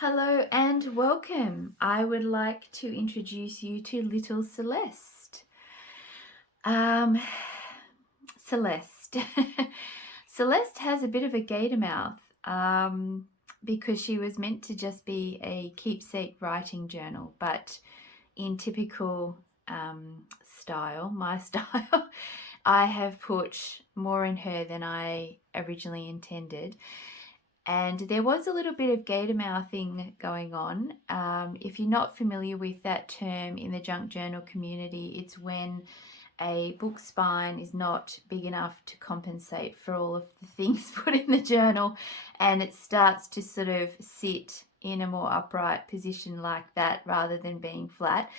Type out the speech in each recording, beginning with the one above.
Hello and welcome. I would like to introduce you to little Celeste. Celeste. Celeste has a bit of a gator mouth because she was meant to just be a keepsake writing journal, but in typical style, my style, I have put more in her than I originally intended. And there was a little bit of gator mouthing going on. If you're not familiar with that term in the junk journal community, it's when a book spine is not big enough to compensate for all of the things put in the journal, and it starts to sort of sit in a more upright position like that rather than being flat.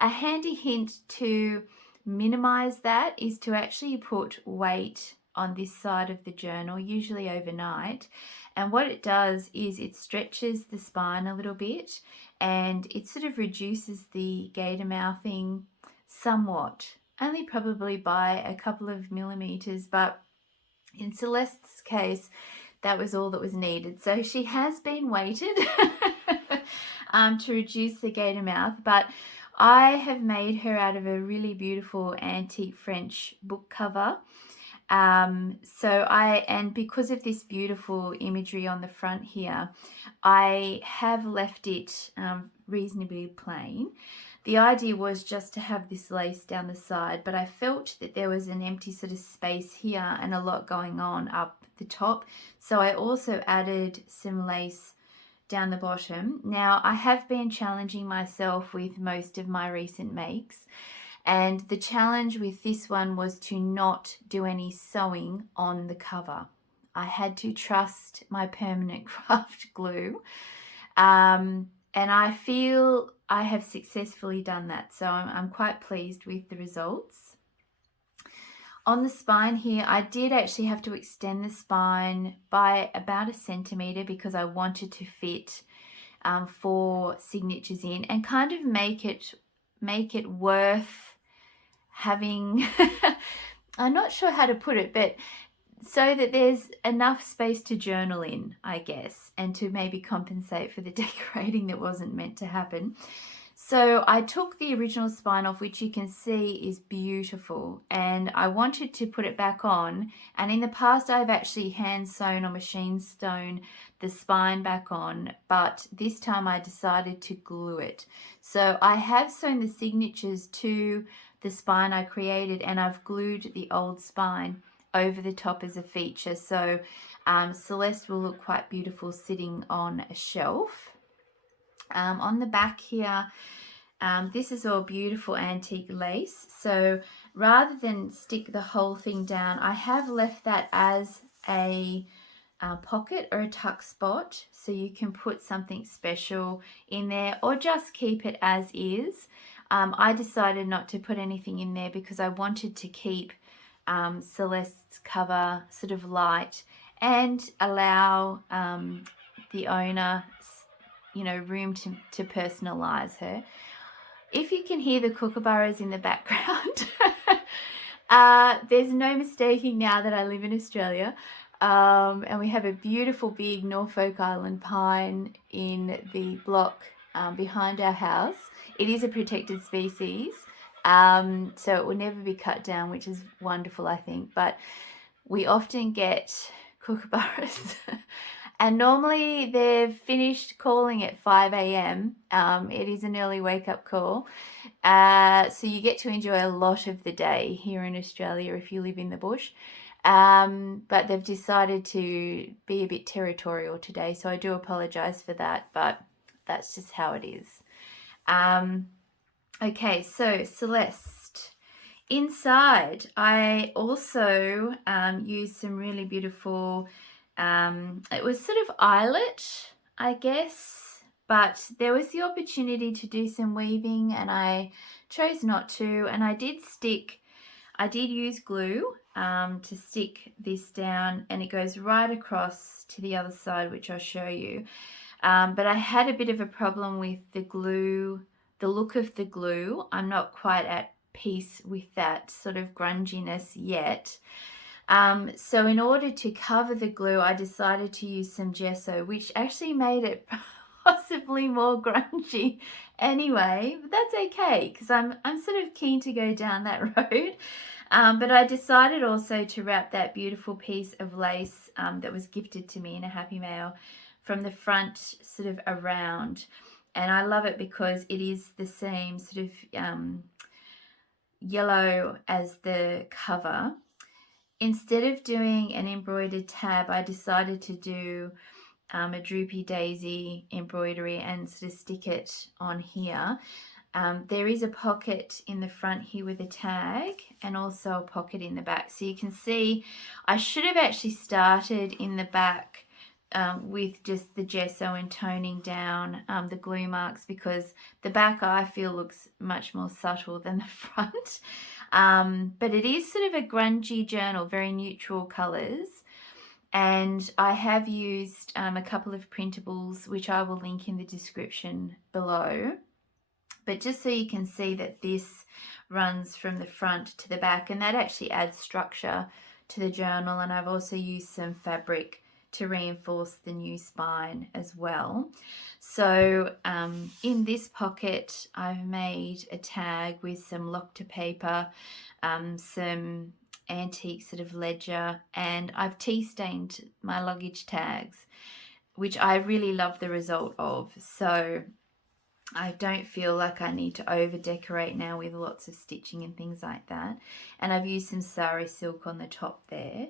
A handy hint to minimize that is to actually put weight on this side of the journal, usually overnight. And what it does is it stretches the spine a little bit and it sort of reduces the gator mouthing somewhat, only probably by a couple of millimeters, but in Celeste's case, that was all that was needed. So she has been weighted to reduce the gator mouth, but I have made her out of a really beautiful antique French book cover. And because of this beautiful imagery on the front here, I have left it reasonably plain. The idea was just to have this lace down the side, but I felt that there was an empty sort of space here and a lot going on up the top. So I also added some lace down the bottom. Now, I have been challenging myself with most of my recent makes, and the challenge with this one was to not do any sewing on the cover. I had to trust my permanent craft glue. And I feel I have successfully done that. So I'm quite pleased with the results. On the spine here, I did actually have to extend the spine by about 1 centimeter because I wanted to fit 4 signatures in and kind of make it worth having I'm not sure how to put it, but so that there's enough space to journal in, I guess, and to maybe compensate for the decorating that wasn't meant to happen. So I took the original spine off, which you can see is beautiful, and I wanted to put it back on. And in the past, I've actually hand sewn or machine sewn the spine back on, but this time I decided to glue it. So I have sewn the signatures to the spine I created, and I've glued the old spine over the top as a feature. So Celeste will look quite beautiful sitting on a shelf. On the back here, this is all beautiful antique lace. So rather than stick the whole thing down, I have left that as a pocket or a tuck spot, so you can put something special in there or just keep it as is. I decided not to put anything in there because I wanted to keep Celeste's cover sort of light and allow the owner, room to personalize her. If you can hear the kookaburras in the background, there's no mistaking now that I live in Australia. And we have a beautiful big Norfolk Island pine in the block behind our house. It is a protected species, so it will never be cut down, which is wonderful, I think. But we often get kookaburras and normally they've finished calling at 5 a.m. It is an early wake-up call, so you get to enjoy a lot of the day here in Australia if you live in the bush. But they've decided to be a bit territorial today, so I do apologize for that, but that's just how it is. Okay, so Celeste. Inside, I also used some really beautiful, it was sort of eyelet, I guess, but there was the opportunity to do some weaving and I chose not to, and I did use glue to stick this down, and it goes right across to the other side, which I'll show you. But I had a bit of a problem with the glue, the look of the glue. I'm not quite at peace with that sort of grunginess yet. So in order to cover the glue, I decided to use some gesso, which actually made it possibly more grungy anyway, but that's okay because I'm sort of keen to go down that road. But I decided also to wrap that beautiful piece of lace that was gifted to me in a Happy Mail from the front sort of around. And I love it because it is the same sort of yellow as the cover. Instead of doing an embroidered tab, I decided to do a droopy daisy embroidery and sort of stick it on here. There is a pocket in the front here with a tag and also a pocket in the back. So you can see I should have actually started in the back with just the gesso and toning down the glue marks, because the back I feel looks much more subtle than the front. But it is sort of a grungy journal, very neutral colours. And I have used a couple of printables, which I will link in the description below. But just so you can see that this runs from the front to the back, and that actually adds structure to the journal. And I've also used some fabric to reinforce the new spine as well. So in this pocket, I've made a tag with some lock-to paper, some antique sort of ledger, and I've tea stained my luggage tags, which I really love the result of. So I don't feel like I need to over decorate now with lots of stitching and things like that. And I've used some sari silk on the top there.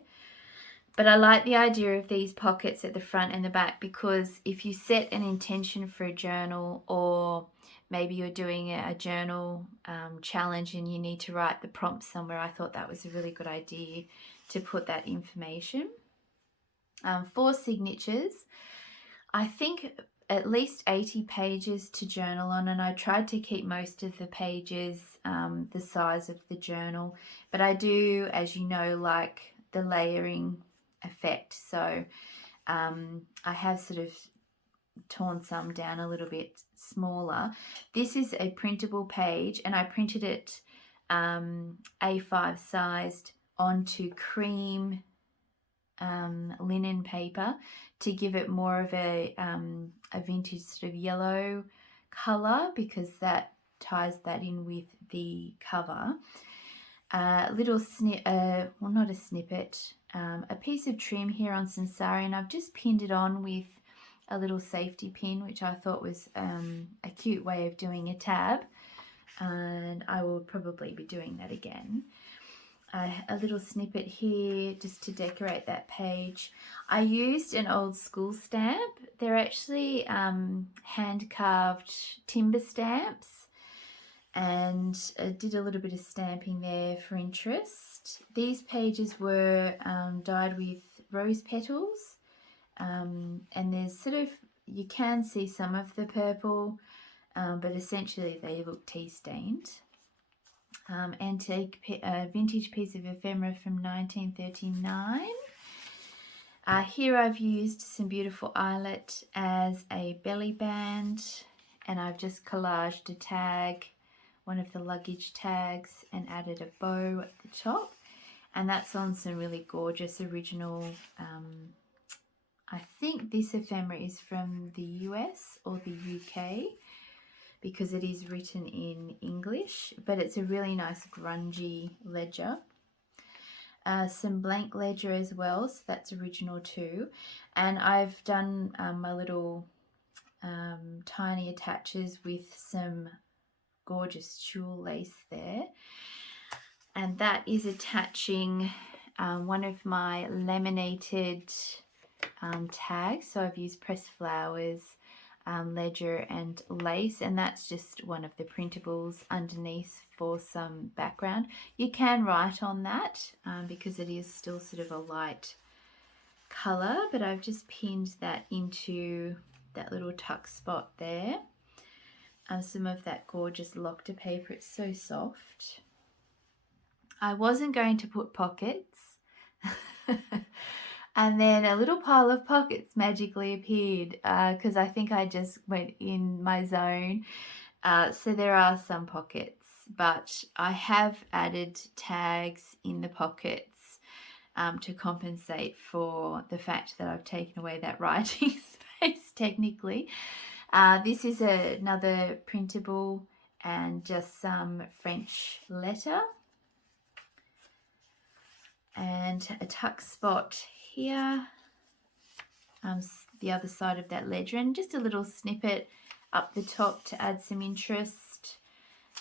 But I like the idea of these pockets at the front and the back, because if you set an intention for a journal, or maybe you're doing a journal challenge and you need to write the prompt somewhere, I thought that was a really good idea to put that information. 4 signatures. I think at least 80 pages to journal on, and I tried to keep most of the pages the size of the journal. But I do, as you know, like the layering effect, so I have sort of torn some down a little bit smaller. This is a printable page, and I printed it A5 sized onto cream linen paper to give it more of a vintage sort of yellow color, because that ties that in with the cover. Little well, not a snippet, a piece of trim here on some sari, and I've just pinned it on with a little safety pin, which I thought was a cute way of doing a tab, and I will probably be doing that again. A little snippet here just to decorate that page. I used an old school stamp. They're actually hand-carved timber stamps, and I did a little bit of stamping there for interest. These pages were dyed with rose petals, and there's sort of, you can see some of the purple, but essentially they look tea stained. Antique vintage piece of ephemera from 1939. Here I've used some beautiful eyelet as a belly band, and I've just collaged a tag, one of the luggage tags, and added a bow at the top, and that's on some really gorgeous original, I think this ephemera is from the US or the UK, because it is written in English, but it's a really nice grungy ledger. Some blank ledger as well, so that's original too. And I've done my little tiny attaches with some gorgeous tulle lace there. And that is attaching one of my laminated tags. So I've used pressed flowers, ledger and lace, and that's just one of the printables underneath for some background. You can write on that because it is still sort of a light color, but I've just pinned that into that little tuck spot there. Some of that gorgeous lock-to paper, it's so soft. I wasn't going to put pockets and then a little pile of pockets magically appeared because I think I just went in my zone. So there are some pockets, but I have added tags in the pockets to compensate for the fact that I've taken away that writing space technically. This is another printable and just some French letter. And a tuck spot here, the other side of that ledger, and just a little snippet up the top to add some interest.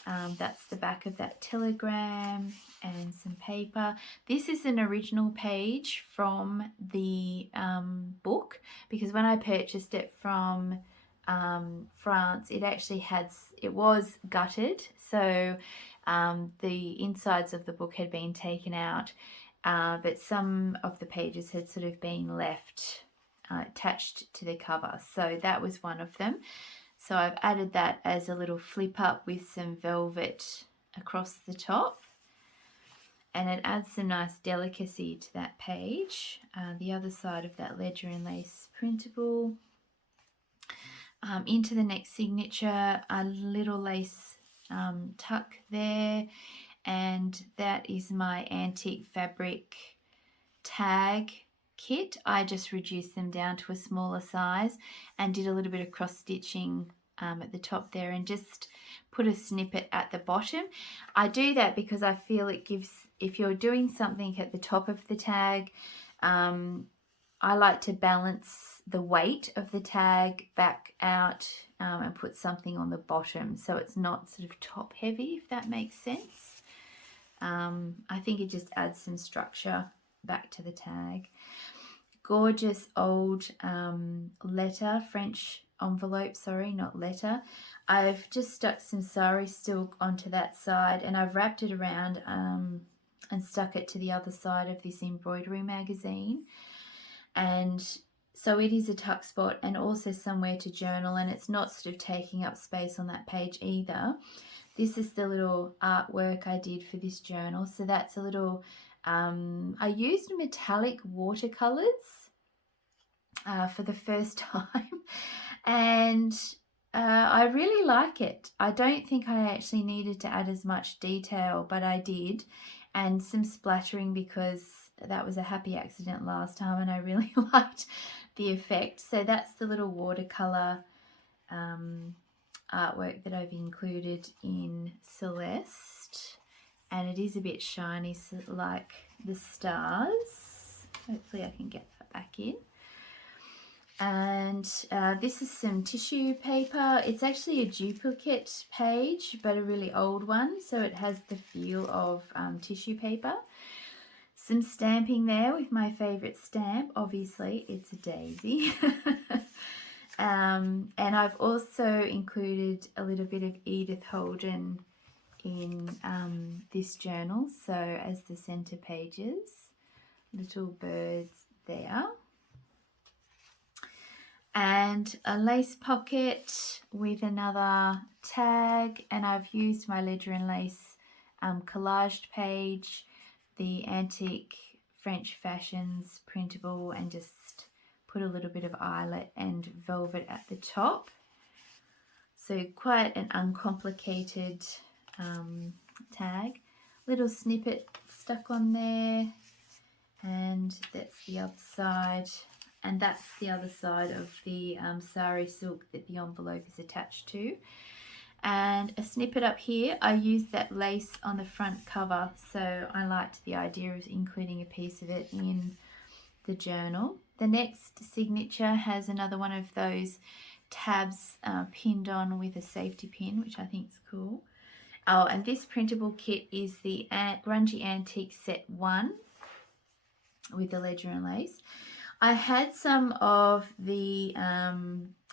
That's the back of that telegram and some paper. This is an original page from the book, because when I purchased it from France, it was gutted, so the insides of the book had been taken out, but some of the pages had sort of been left attached to the cover, so that was one of them. So I've added that as a little flip up with some velvet across the top, and it adds some nice delicacy to that page. The other side of that ledger and lace printable. Into the next signature, a little lace tuck there, and that is my antique fabric tag kit. I just reduced them down to a smaller size and did a little bit of cross stitching at the top there, and just put a snippet at the bottom. I do that because I feel it gives, if you're doing something at the top of the tag, I like to balance the weight of the tag back out and put something on the bottom so it's not sort of top heavy, if that makes sense. I think it just adds some structure back to the tag. Gorgeous old letter, French envelope, sorry, not letter. I've just stuck some sari silk onto that side, and I've wrapped it around and stuck it to the other side of this embroidery magazine. And so it is a tuck spot and also somewhere to journal, and it's not sort of taking up space on that page either. This is the little artwork I did for this journal. So that's a little, I used metallic watercolors for the first time, and I really like it. I don't think I actually needed to add as much detail, but I did, and some splattering because that was a happy accident last time and I really liked the effect. So that's the little watercolor artwork that I've included in Celeste, and it is a bit shiny, so like the stars. Hopefully I can get that back in. And this is some tissue paper. It's actually a duplicate page, but a really old one, so it has the feel of tissue paper. Some stamping there with my favourite stamp. Obviously, it's a daisy. And I've also included a little bit of Edith Holden in this journal, so as the centre pages. Little birds there. And a lace pocket with another tag, and I've used my ledger and lace collaged page, the antique French fashions printable, and just put a little bit of eyelet and velvet at the top. So quite an uncomplicated tag. Little snippet stuck on there, and that's the other side. And that's the other side of the sari silk that the envelope is attached to. And a snippet up here, I used that lace on the front cover, so I liked the idea of including a piece of it in the journal. The next signature has another one of those tabs pinned on with a safety pin, which I think is cool. Oh, and this printable kit is the Grungy Antiques Set 1 with the ledger and lace. I had some of the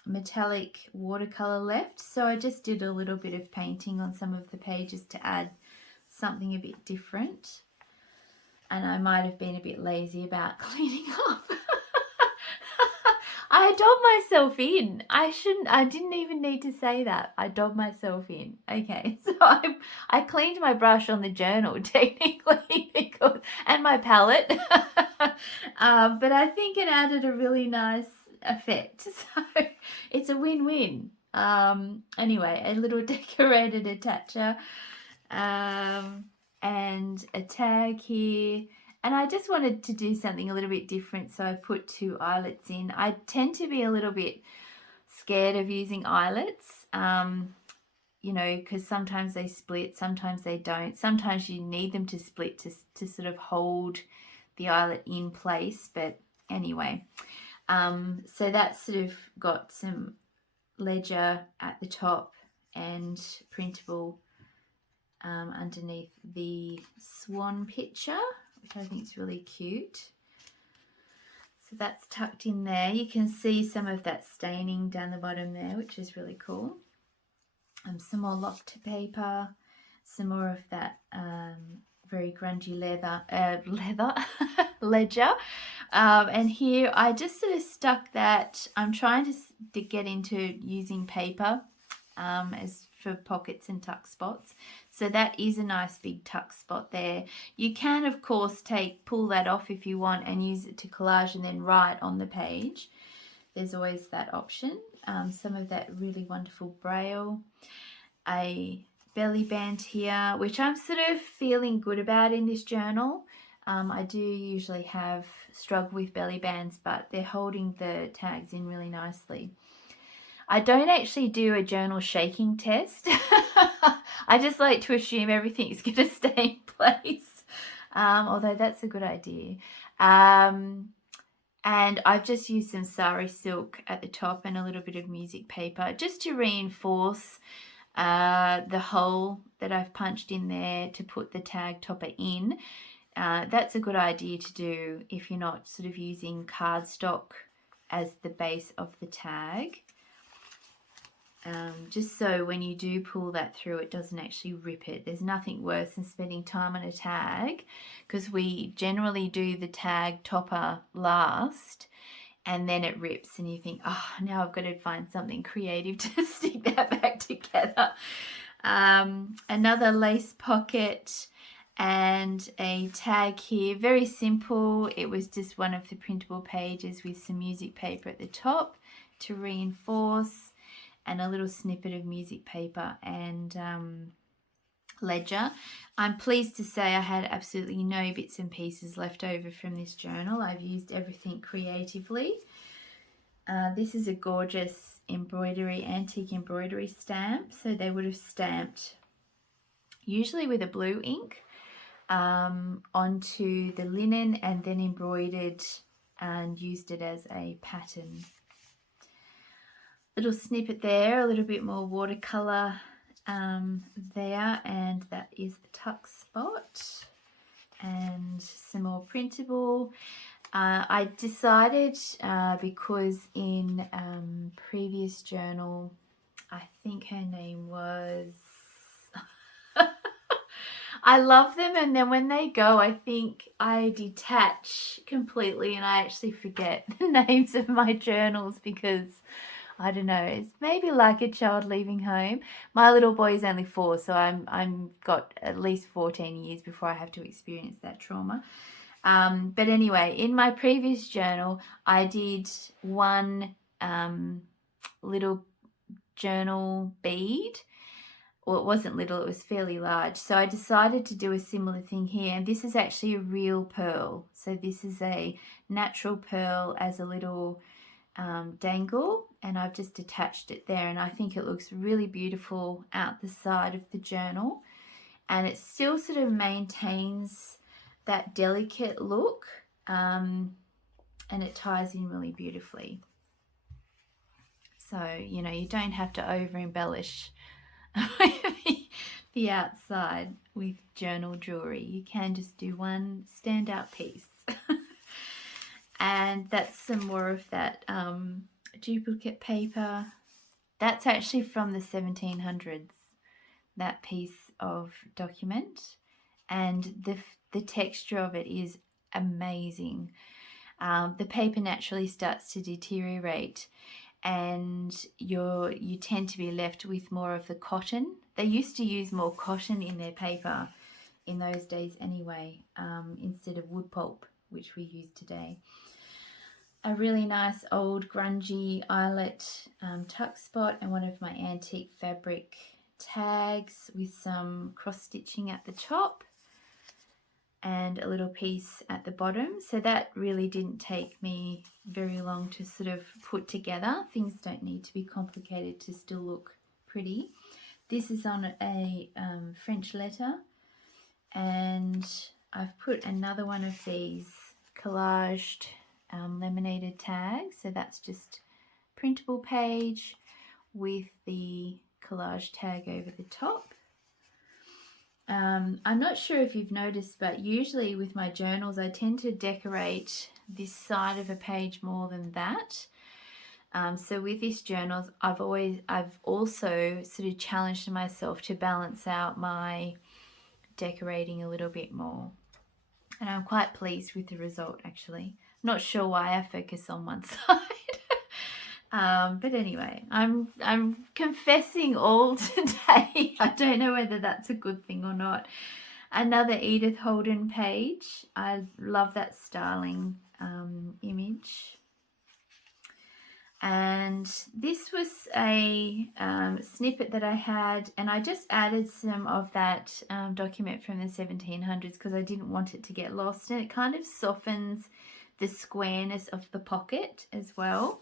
metallic watercolor left, so I just did a little bit of painting on some of the pages to add something a bit different. And I might have been a bit lazy about cleaning up. I daubed myself in. I didn't even need to say that. I daubed myself in. Okay, so I cleaned my brush on the journal technically, because, and my palette. But I think it added a really nice effect. So it's a win-win. Anyway, a little decorated attacher. And a tag here, and I just wanted to do something a little bit different, so I put 2 eyelets in. I tend to be a little bit scared of using eyelets, you know, because sometimes they split, sometimes they don't. Sometimes you need them to split to sort of hold the eyelet in place. But anyway, so that's sort of got some ledger at the top and printable underneath the swan picture, which I think is really cute. So that's tucked in there. You can see some of that staining down the bottom there, which is really cool. Some more loft paper, some more of that very grungy ledger. And here I just sort of stuck that. I'm trying to get into using paper as for pockets and tuck spots. So that is a nice big tuck spot there. You can of course pull that off if you want and use it to collage and then write on the page. There's always that option. Some of that really wonderful braille. A belly band here, which I'm sort of feeling good about in this journal. I do usually struggle with belly bands, but they're holding the tags in really nicely. I don't actually do a journal shaking test. I just like to assume everything's going to stay in place, although that's a good idea. And I've just used some sari silk at the top and a little bit of music paper just to reinforce the hole that I've punched in there to put the tag topper in. That's a good idea to do if you're not sort of using cardstock as the base of the tag. Just so when you do pull that through, it doesn't actually rip it. There's nothing worse than spending time on a tag, because we generally do the tag topper last and then it rips and you think, oh, now I've got to find something creative to stick that back together. Another lace pocket and a tag here, very simple. It was just one of the printable pages with some music paper at the top to reinforce, and a little snippet of music paper and ledger. I'm pleased to say I had absolutely no bits and pieces left over from this journal. I've used everything creatively. This is a gorgeous antique embroidery stamp. So they would have stamped, usually with a blue ink, onto the linen and then embroidered and used it as a pattern. Little snippet there, a little bit more watercolor there, and that is a tuck spot and some more printable. I decided because in previous journal, I think her name was I love them, and then when they go I think I detach completely and I actually forget the names of my journals, because I don't know, it's maybe like a child leaving home. My little boy is only 4, so I'm got at least 14 years before I have to experience that trauma. But anyway, in my previous journal, I did one little journal bead. Well, it wasn't little, it was fairly large. So I decided to do a similar thing here. And this is actually a real pearl. So this is a natural pearl as a little dangle, and I've just attached it there, and I think it looks really beautiful out the side of the journal, and it still sort of maintains that delicate look, and it ties in really beautifully. So, you know, you don't have to over embellish the outside with journal jewelry. You can just do one standout piece. And that's some more of that duplicate paper. That's actually from the 1700s, that piece of document, and the texture of it is amazing. The paper naturally starts to deteriorate, and you tend to be left with more of the cotton. They used to use more cotton in their paper in those days anyway, instead of wood pulp, which we use today. A really nice old grungy eyelet tuck spot, and one of my antique fabric tags with some cross stitching at the top. and a little piece at the bottom. So that really didn't take me very long to sort of put together. Things don't need to be complicated to still look pretty. This is on a French letter, and I've put another one of these collaged laminated tags. So that's just printable page with the collage tag over the top. I'm not sure if you've noticed, but usually with my journals I tend to decorate this side of a page more than that. So with this journal I've also sort of challenged myself to balance out my decorating a little bit more, and I'm quite pleased with the result actually. Not sure why I focus on one side. But anyway, I'm confessing all today. I don't know whether that's a good thing or not. Another Edith Holden page. I love that styling image. And this was a snippet that I had, and I just added some of that document from the 1700s because I didn't want it to get lost, and it kind of softens the squareness of the pocket as well.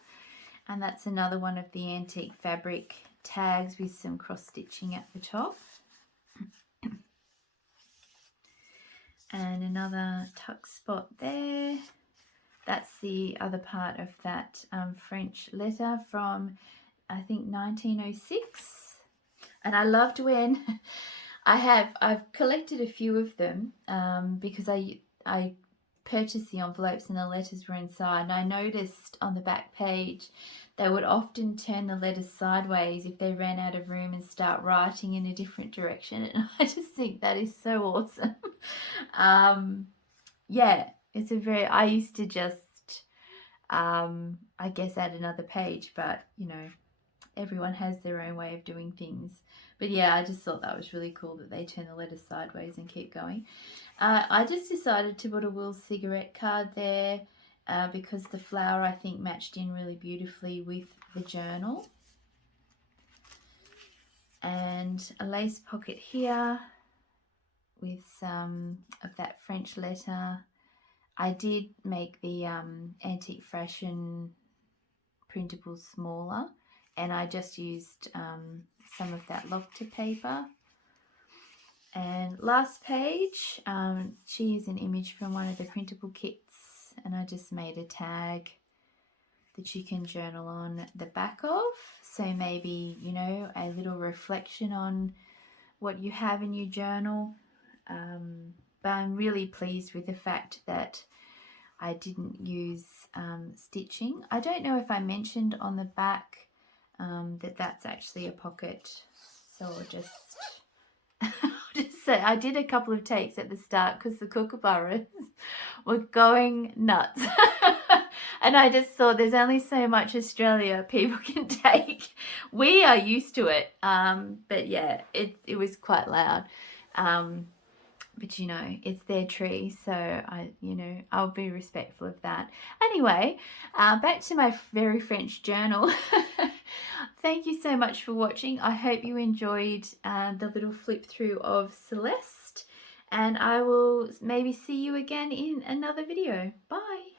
And that's another one of the antique fabric tags with some cross stitching at the top. And another tuck spot there. That's the other part of that French letter from, I think, 1906. And I loved when I've collected a few of them because I purchased the envelopes and the letters were inside, and I noticed on the back page they would often turn the letters sideways if they ran out of room and start writing in a different direction, and I just think that is so awesome. Yeah, it's a very, I used to just I guess add another page, but you know, everyone has their own way of doing things. But yeah, I just thought that was really cool that they turn the letters sideways and keep going. I just decided to put a Will cigarette card there because the flower I think matched in really beautifully with the journal. And a lace pocket here with some of that French letter. I did make the antique fashion printable smaller, and I just used some of that lofted paper. And last page, she used an image from one of the printable kits, and I just made a tag that you can journal on the back of. So maybe, you know, a little reflection on what you have in your journal. But I'm really pleased with the fact that I didn't use stitching. I don't know if I mentioned on the back that that's actually a pocket, so I'll just say I did a couple of takes at the start because the kookaburras were going nuts. And I just thought there's only so much Australia people can take. We are used to it, but yeah, it was quite loud. But you know, it's their tree, so I'll be respectful of that. Anyway, back to my very French journal. Thank you so much for watching. I hope you enjoyed the little flip through of Celeste, and I will maybe see you again in another video. Bye.